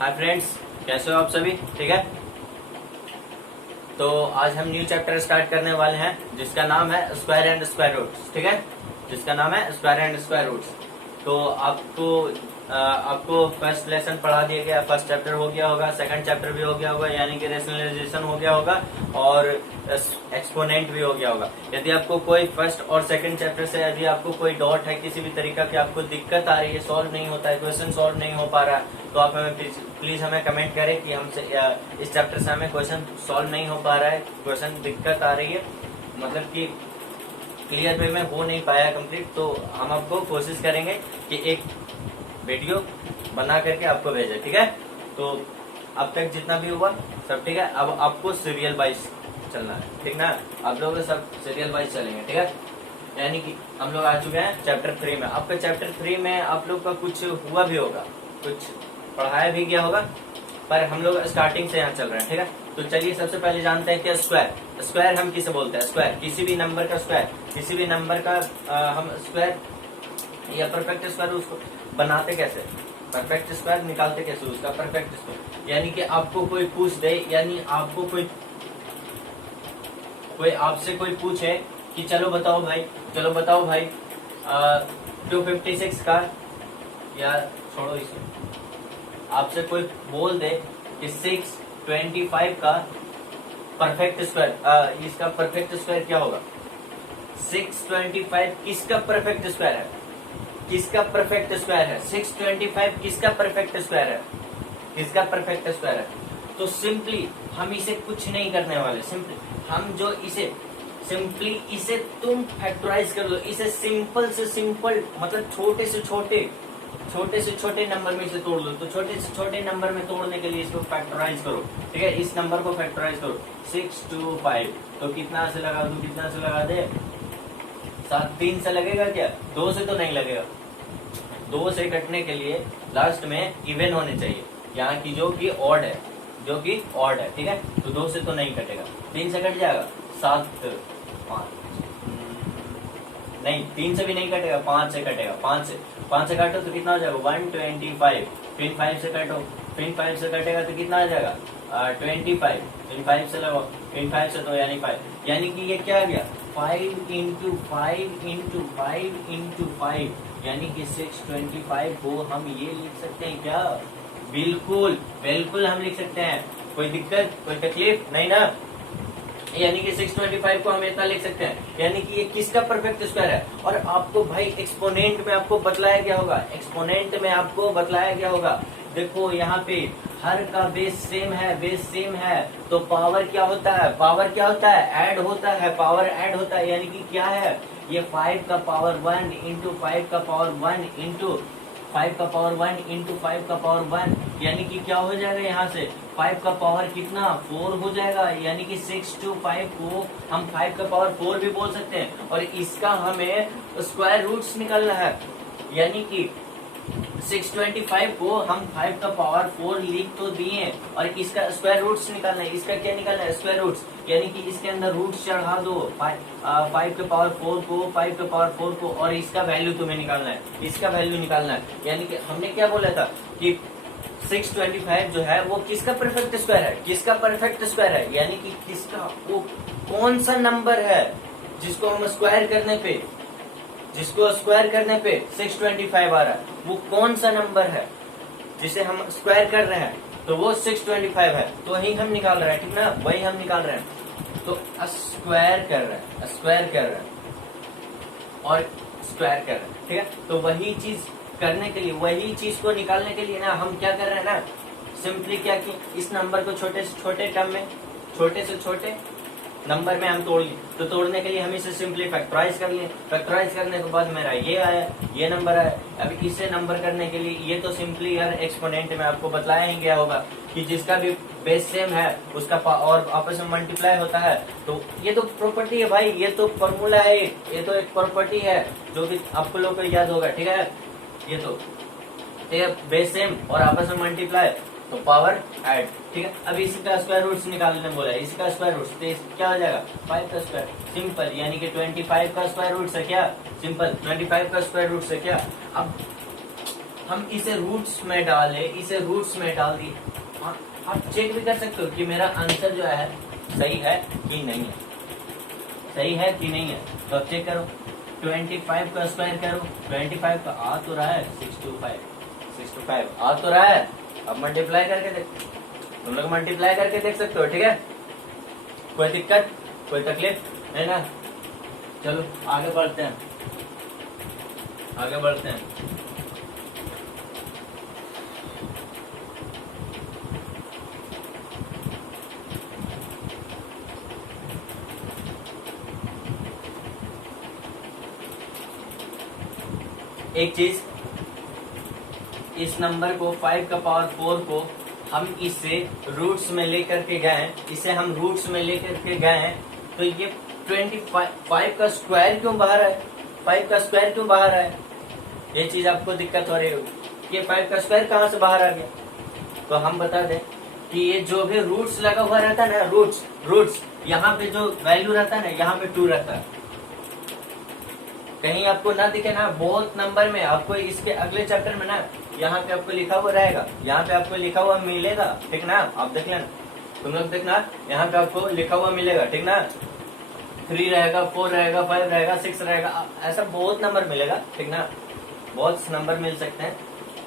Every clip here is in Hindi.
हाय फ्रेंड्स, कैसे हो आप सभी? ठीक है। तो आज हम न्यू चैप्टर स्टार्ट करने वाले हैं जिसका नाम है स्क्वायर एंड स्क्वायर रूट्स। ठीक है, जिसका नाम है स्क्वायर एंड स्क्वायर रूट्स। तो आपको फर्स्ट लेसन पढ़ा दिया गया, फर्स्ट चैप्टर हो गया होगा, सेकंड चैप्टर भी हो गया होगा, यानी कि रेशनलाइजेशन हो गया होगा और एक्सपोनेंट भी हो गया होगा। यदि आपको कोई फर्स्ट और सेकंड चैप्टर से यदि आपको कोई डाउट है, किसी भी तरीका की आपको दिक्कत आ रही है, सॉल्व नहीं होता है, क्वेश्चन सॉल्व नहीं हो पा रहा है, तो आप हमें प्लीज हमें कमेंट करें कि हमसे इस चैप्टर से हमें क्वेश्चन सॉल्व नहीं हो पा रहा है, क्वेश्चन दिक्कत आ रही है, मतलब कि क्लियर वे में हो नहीं पाया कंप्लीट। तो हम आपको कोशिश करेंगे कि एक वीडियो बना करके आपको भेजे। ठीक है, तो अब तक जितना भी हुआ सब ठीक है। अब आपको सीरियल वाइज चलना है, ठीक ना? आप लोग सब सीरियल वाइज चलेंगे, ठीक है। यानी कि हम लोग आ चुके हैं चैप्टर 3 में। आपका चैप्टर 3 में आप लोग का कुछ हुआ भी होगा, कुछ पढ़ाया भी गया होगा, पर हम लोग स्टार्टिंग से यहाँ चल रहे हैं। ठीक है, तो चलिए सबसे पहले जानते हैं कि स्क्वायर स्क्वायर हम किसे बोलते हैं। स्क्वायर किसी भी नंबर का स्क्वायर, किसी भी नंबर का हम स्क्वायर या परफेक्ट स्क्वायर उसको बनाते कैसे, परफेक्ट स्क्वायर निकालते कैसे, उसका परफेक्ट स्क्वायर। यानी कि आपको कोई पूछ दे, यानी आपको कोई आपसे कोई पूछे कि चलो बताओ भाई 256 का, या छोड़ो इसे, आपसे कोई बोल दे कि 625 का परफेक्ट स्क्वायर, इसका परफेक्ट स्क्वायर क्या होगा? 625 किसका परफेक्ट स्क्वायर है? किसका परफेक्ट स्क्वायर है? 625 किसका परफेक्ट स्क्वायर है? किसका परफेक्ट स्क्वायर है? तो सिंपली हम इसे कुछ नहीं करने वाले, सिंपली हम जो इसे तुम फैक्टराइज कर लो, इसे सिंपल से सिंपल, मतलब छोटे से छोटे नंबर में इसे तोड़ लो। तो छोटे से छोटे नंबर में तोड़ने के लिए इसको फैक्टराइज करो। ठीक है, इस नंबर को फैक्टराइज करो। 625 तो कितना से लगा दू, कितना से लगा दे? 3 से लगेगा क्या? 2 से तो नहीं लगेगा। 2 से कटने के लिए लास्ट में इवन होने चाहिए, यहाँ की जो कि ऑड है, ठीक है। तो 2 से तो नहीं कटेगा, 3 से कट जाएगा, 7 5 नहीं, 3 से भी नहीं कटेगा, 5 से कटेगा। 5 से काटो तो कितना हो जाएगा? 125। फिर 5 से काटो, फिर 5 से कटेगा तो कितना आ जाएगा? 25। फिर 5 से लगाओ, फिर 5 से तो यानी 5, यानी कि ये क्या आ गया? 5 इंटू 5 इंटू 5 इंटू 5, यानी कि 625 को हम ये लिख सकते हैं क्या? बिल्कुल हम लिख सकते हैं। कोई दिक्कत, कोई तकलीफ नहीं ना? यानी कि 625 को हम इतना लिख सकते हैं, यानी कि ये किसका परफेक्ट स्क्वायर है। और आपको भाई एक्सपोनेंट में आपको बतलाया गया होगा, देखो यहाँ पे हर का बेस सेम है, तो पावर क्या होता है? ऐड होता है, पावर ऐड होता है, यानी कि क्या है ये? 5 का पावर 1 इंटू 5 का पावर 1 इंटू 5 का पावर 1 इंटू 5 का पावर 1, यानी कि क्या हो जाएगा? यहाँ से 5 का पावर कितना? 4 हो जाएगा, यानी कि 625 को हम 5 का पावर 4 भी बोल सकते हैं। और इसका हमें स्क्वायर रूट्स निकालना है, यानी कि 625 को हम 5 का पावर 4 लिख तो दिए, और इसका स्क्वायर रूट्स निकालना है। इसका क्या निकालना है? स्क्वायर रूट्स, यानी कि इसके अंदर रूट्स चढ़ा दो 5 के पावर 4 को, 5 के पावर 4 को, और इसका वैल्यू तुम्हें निकालना है, इसका वैल्यू निकालना है। यानी कि हमने क्या बोला था कि 625 जो है वो किसका परफेक्ट स्क्वायर है? किसका परफेक्ट स्क्वायर है, यानी कि किसका, वो कौन सा नंबर है जिसको हम स्क्वायर करने पे 625 आ रहा है? वो कौन सा नंबर है जिसे हम स्क्वायर कर रहे हैं? तो वो 625 है, तो वही हम निकाल रहे हैं, ठीक ना? वही हम निकाल रहे हैं। तो स्क्वायर कर रहे हैं और स्क्वायर कर रहे हैं, ठीक है। तो वही चीज करने के लिए, वही चीज को निकालने के लिए ना हम क्या कर रहे हैं ना, सिंपली क्या कि इस नंबर को छोटे से छोटे टर्म में, छोटे से छोटे नंबर में हम तोड़ लिए। तो तोड़ने के लिए हम इसे सिंपली फैक्टराइज कर लिए। फैक्टराइज करने के बाद मेरा ये आया, ये नंबर आया। अब इसे नंबर करने के लिए ये तो सिंपली यार एक्सपोनेंट में आपको बताया ही गया होगा कि जिसका भी बेस सेम है उसका और आपस में मल्टीप्लाई होता है। तो ये तो प्रॉपर्टी है भाई, ये तो फॉर्मूला है, ये तो एक प्रॉपर्टी है जो कि आपको लोग को याद होगा, ठीक है। ये तो बेस सेम और आपस में मल्टीप्लाई तो पावर ऐड, ठीक है। अब इसका स्क्वायर रूट्स निकालने बोला है, इसका स्क्वायर रूट्स तो क्या हो जाएगा? 5 का स्क्वायर, सिंपल, यानी कि 25 का स्क्वायर रूट्स है क्या? सिंपल 25 का स्क्वायर रूट्स है क्या? अब हम इसे रूट्स में डाले, इसे रूट्स में डाल दिए। आप चेक भी कर सकते हो कि मेरा आंसर जो है सही है कि नहीं है, सही है कि नहीं है। तो अब चेक करो, 25 का स्क्वायर करो, 25 का आ तो रहा है 625 आ तो रहा है। अब मल्टीप्लाई करके देख, तुम लोग मल्टीप्लाई करके देख सकते हो, ठीक है। कोई दिक्कत, कोई तकलीफ है ना। चलो आगे बढ़ते हैं, आगे बढ़ते हैं। एक चीज, इस नंबर को 5 का पावर 4 को हम इसे रूट्स में लेकर के गए, इसे हम रूट्स में लेकर के गए, तो ये 25 का स्क्वायर क्यों बाहर है, 5 का स्क्वायर क्यों बाहर है, ये चीज आपको दिक्कत हो रही होगी कि 5 का स्क्वायर कहाँ से बाहर आ गया। तो हम बता दें कि ये जो भी रूट्स लगा हुआ रहता है ना, रूट्स यहाँ पे जो वैल्यू रहता है ना, यहाँ पे 2 रहता है। कहीं आपको ना दिखे ना, बहुत नंबर में आपको इसके अगले चैप्टर में ना, यहाँ पे आपको लिखा हुआ रहेगा, यहाँ पे आपको लिखा हुआ मिलेगा, ठीक ना। आप देख लेना, तुम लोग देखना, यहाँ पे आपको लिखा हुआ मिलेगा, ठीक ना। 3 रहेगा, 4 रहेगा, 5 रहेगा, 6 रहेगा, ऐसा बहुत नंबर मिलेगा, ठीक ना। बहुत नंबर मिल सकते हैं,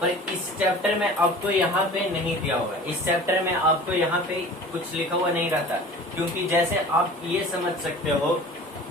पर इस चैप्टर में आपको यहाँ पे नहीं दिया हुआ है। इस चैप्टर में आपको यहाँ पे कुछ लिखा हुआ नहीं रहता, क्योंकि जैसे आप ये समझ सकते हो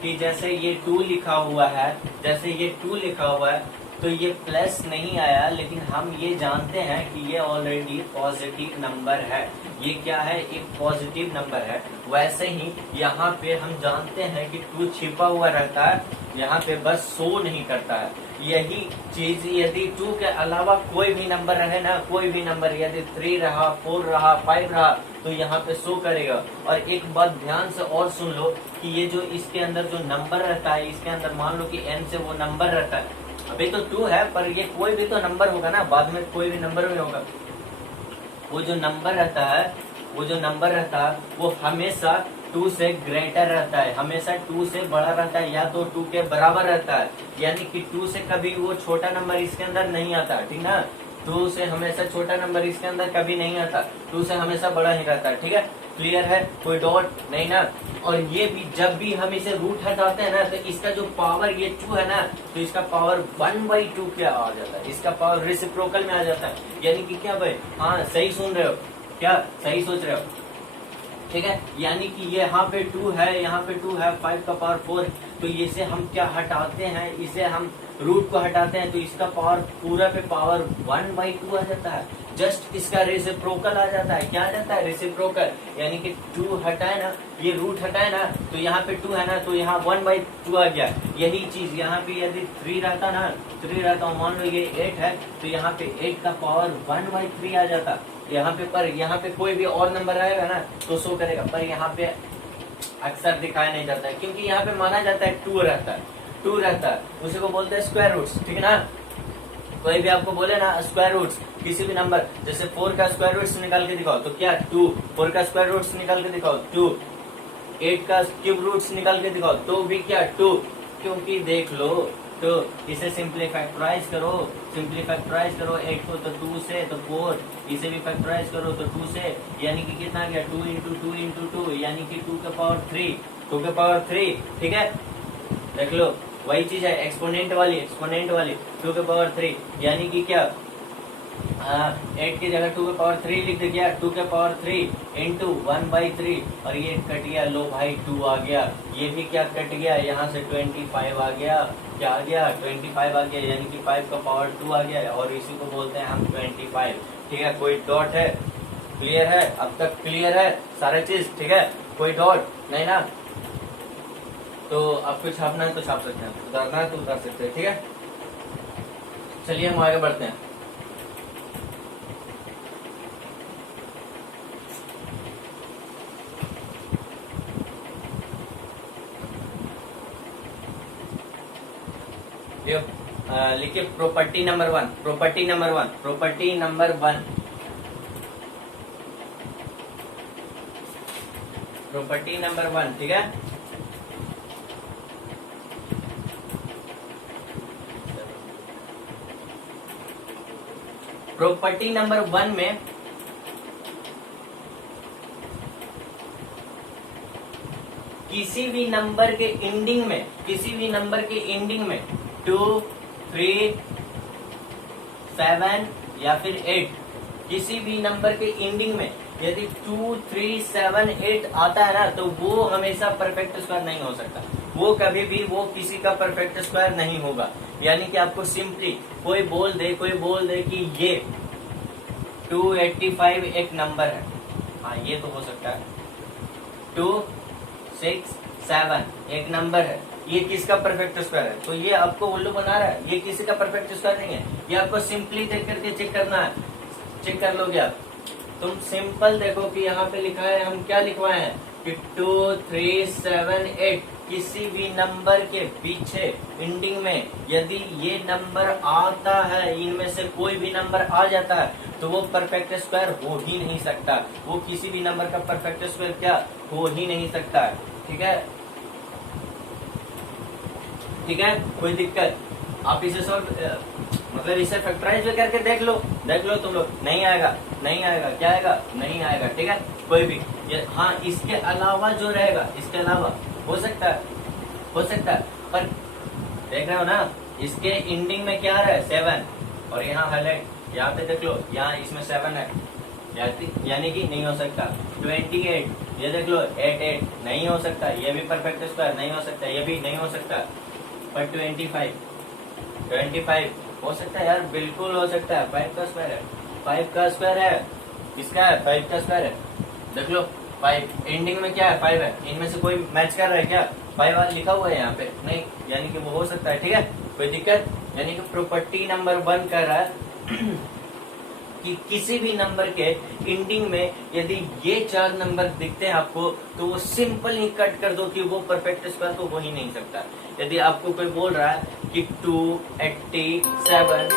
कि जैसे ये 2 लिखा हुआ है, जैसे ये 2 लिखा हुआ है, तो ये प्लस नहीं आया, लेकिन हम ये जानते हैं कि ये ऑलरेडी पॉजिटिव नंबर है। ये क्या है, एक पॉजिटिव नंबर है। वैसे ही यहाँ पे हम जानते हैं कि 2 छिपा हुआ रहता है, यहाँ पे बस शो नहीं करता है। यही चीज यदि 2 के अलावा कोई भी नंबर रहे ना, कोई भी नंबर, यदि 3 रहा, 4 रहा, 5 रहा, तो यहाँ पे शो करेगा। और एक बात ध्यान से और सुन लो कि ये जो इसके अंदर जो नंबर रहता है, इसके अंदर मान लो कि n से वो नंबर रहता है, अभी तो 2 है, पर ये कोई भी तो नंबर होगा ना, बाद में कोई भी नंबर में होगा। वो जो नंबर रहता है, वो जो नंबर रहता है, वो हमेशा 2 से ग्रेटर रहता है, हमेशा 2 से बड़ा रहता है, या तो 2 के बराबर रहता है। यानी कि 2 से कभी वो छोटा नंबर इसके अंदर नहीं आता, ठीक ना। 2 से हमेशा छोटा नंबर इसके अंदर कभी नहीं आता, 2 से हमेशा बड़ा ही रहता है, ठीक है। क्लियर है, कोई डॉट नहीं ना। और ये भी जब भी हम इसे रूट हटाते हैं ना, तो इसका जो पावर ये 2 है ना, तो इसका पावर 1/2 क्या आ जाता है, इसका पावर रेसिप्रोकल में आ जाता है। यानी कि क्या भाई, हाँ सही सुन रहे हो, क्या सही सोच रहे हो, ठीक है। यानी कि ये यहाँ पे 2 है, यहाँ पे 2 है, 5 का पावर 4, तो इसे हम क्या हटाते हैं, इसे हम रूट को हटाते हैं, तो इसका पावर पूरा पे पावर 1/2 आ जाता है। जस्ट इसका रेसिप्रोकल आ जाता है, क्या आ जाता है, रेसिप्रोकल। यानी कि 2 हटाए ना, ये रूट हटाए ना, तो यहाँ पे 2 है ना, तो यहाँ 1/2 आ गया। यही चीज यहाँ पे यदि 3 रहता ना, 3 रहता, मान लो ये 8 है, तो यहाँ पे 8 का पावर 1/3 आ जाता यहाँ पे। पर यहाँ पे कोई भी और नंबर रहेगा ना तो शो करेगा, पर यहाँ पे अक्सर दिखाया नहीं जाता है, क्योंकि यहाँ पे माना जाता है 2 रहता है, 2 रहता है, उसी को बोलते हैं स्क्वायर रूट्स, ठीक है ना। कोई भी आपको बोले ना स्क्वायर रूट्स किसी भी नंबर, जैसे 4 का स्क्वायर रूट्स निकाल के दिखाओ तो क्या 2, 4 का स्क्वायर रूट्स निकाल के दिखाओ 2, 8 का क्यूब रूट्स निकाल के दिखाओ तो भी क्या 2, क्योंकि देख लो, तो इसे सिंपली फैक्टराइज करो, सिंपली फैक्टराइज करो 8 को, तो 2 से तो 4, इसे भी फैक्टराइज करो तो 2 से, यानी कि कितना गया 2 इंटू 2 इंटू 2, यानी कि 2 का पावर 3, 2 का पावर 3, ठीक है। देख लो वही चीज है, एक्सपोनेंट वाली, एक्सपोनेंट वाली 2 के पावर 3, यानी कि क्या 8 की जगह 2 के पावर 3 लिख दिया, 2 के पावर 3 इंटू 1/3, और ये कट गया, लो भाई 2 आ गया, ये भी क्या कट गया, यहाँ से 25 आ गया, क्या आ गया 25 आ गया, यानी कि 5 का पावर 2 आ गया, और इसी को बोलते हैं हम 25, ठीक है। कोई डॉट है, क्लियर है, अब तक क्लियर है सारा चीज, ठीक है, कोई डॉट नहीं ना। तो आपको छापना है तो छाप सकते हैं, उतारना है तो उतार सकते हैं, ठीक है। चलिए हम आगे बढ़ते हैं। लिखिए property number 1, property number 1, property number 1, property number 1, ठीक है। प्रॉपर्टी नंबर 1 में किसी भी नंबर के एंडिंग में 2, 3, 7 या फिर 8, किसी भी नंबर के एंडिंग में यदि 2, 3, 7, 8 आता है ना, तो वो हमेशा परफेक्ट स्क्वायर नहीं हो सकता। वो कभी भी वो किसी का परफेक्ट स्क्वायर नहीं होगा। यानी कि आपको सिंपली कोई बोल दे कि ये 285 एक नंबर है, हाँ ये तो हो सकता है। 2, 6, 7 एक नंबर है, ये किसका परफेक्ट स्क्वायर है? तो ये आपको उल्लू बना रहा है, ये किसी का परफेक्ट स्क्वायर नहीं है। ये आपको सिंपली देख करके चेक करना है, चेक कर लोगे आप। तुम सिंपल देखो कि यहाँ पे लिखा है, हम क्या लिखवाए हैं कि 2, 3, 7, 8 किसी भी नंबर के पीछे एंडिंग में यदि ये नंबर आता है, इनमें से कोई भी नंबर आ जाता है, तो वो परफेक्ट स्क्वायर हो ही नहीं सकता। वो किसी भी नंबर का परफेक्ट स्क्वायर क्या हो ही नहीं सकता। ठीक है, ठीक है, कोई दिक्कत? आप इसे मतलब इसे फैक्टराइज करके देख लो तुम लोग। नहीं आएगा, क्या आएगा? नहीं आएगा। ठीक है, कोई भी हाँ, इसके अलावा जो रहेगा, इसके अलावा हो सकता है, पर देख रहे हो ना, इसके एंडिंग में क्या है? 7, और यहाँ हाईलाइट, यहाँ पे देख लो, यहाँ इसमें 7 है, यानी कि नहीं हो सकता। 28, ये देख लो, 8 नहीं हो सकता, ये भी परफेक्ट स्क्वायर नहीं हो सकता, ये भी नहीं हो सकता। पर 25 हो सकता है यार, बिल्कुल हो सकता है। 5 का स्क्वायर है, 5 का स्क्वायर है, किसका है? 5 का स्क्वायर है। देख लो 5 एंडिंग में क्या है? 5 है। इनमें से कोई मैच कर रहा है क्या? 5 वाला लिखा हुआ है यहाँ पे, नहीं, यानी कि वो हो सकता है। ठीक है, कोई दिक्कत? यानी कि प्रॉपर्टी नंबर 1 कर रहा है कि किसी भी नंबर के एंडिंग में यदि ये 4 नंबर दिखते हैं आपको, तो वो सिंपल ही कट कर दो कि वो परफेक्ट स्क्वायर तो हो ही नहीं सकता। यदि आपको कोई बोल रहा है कि 287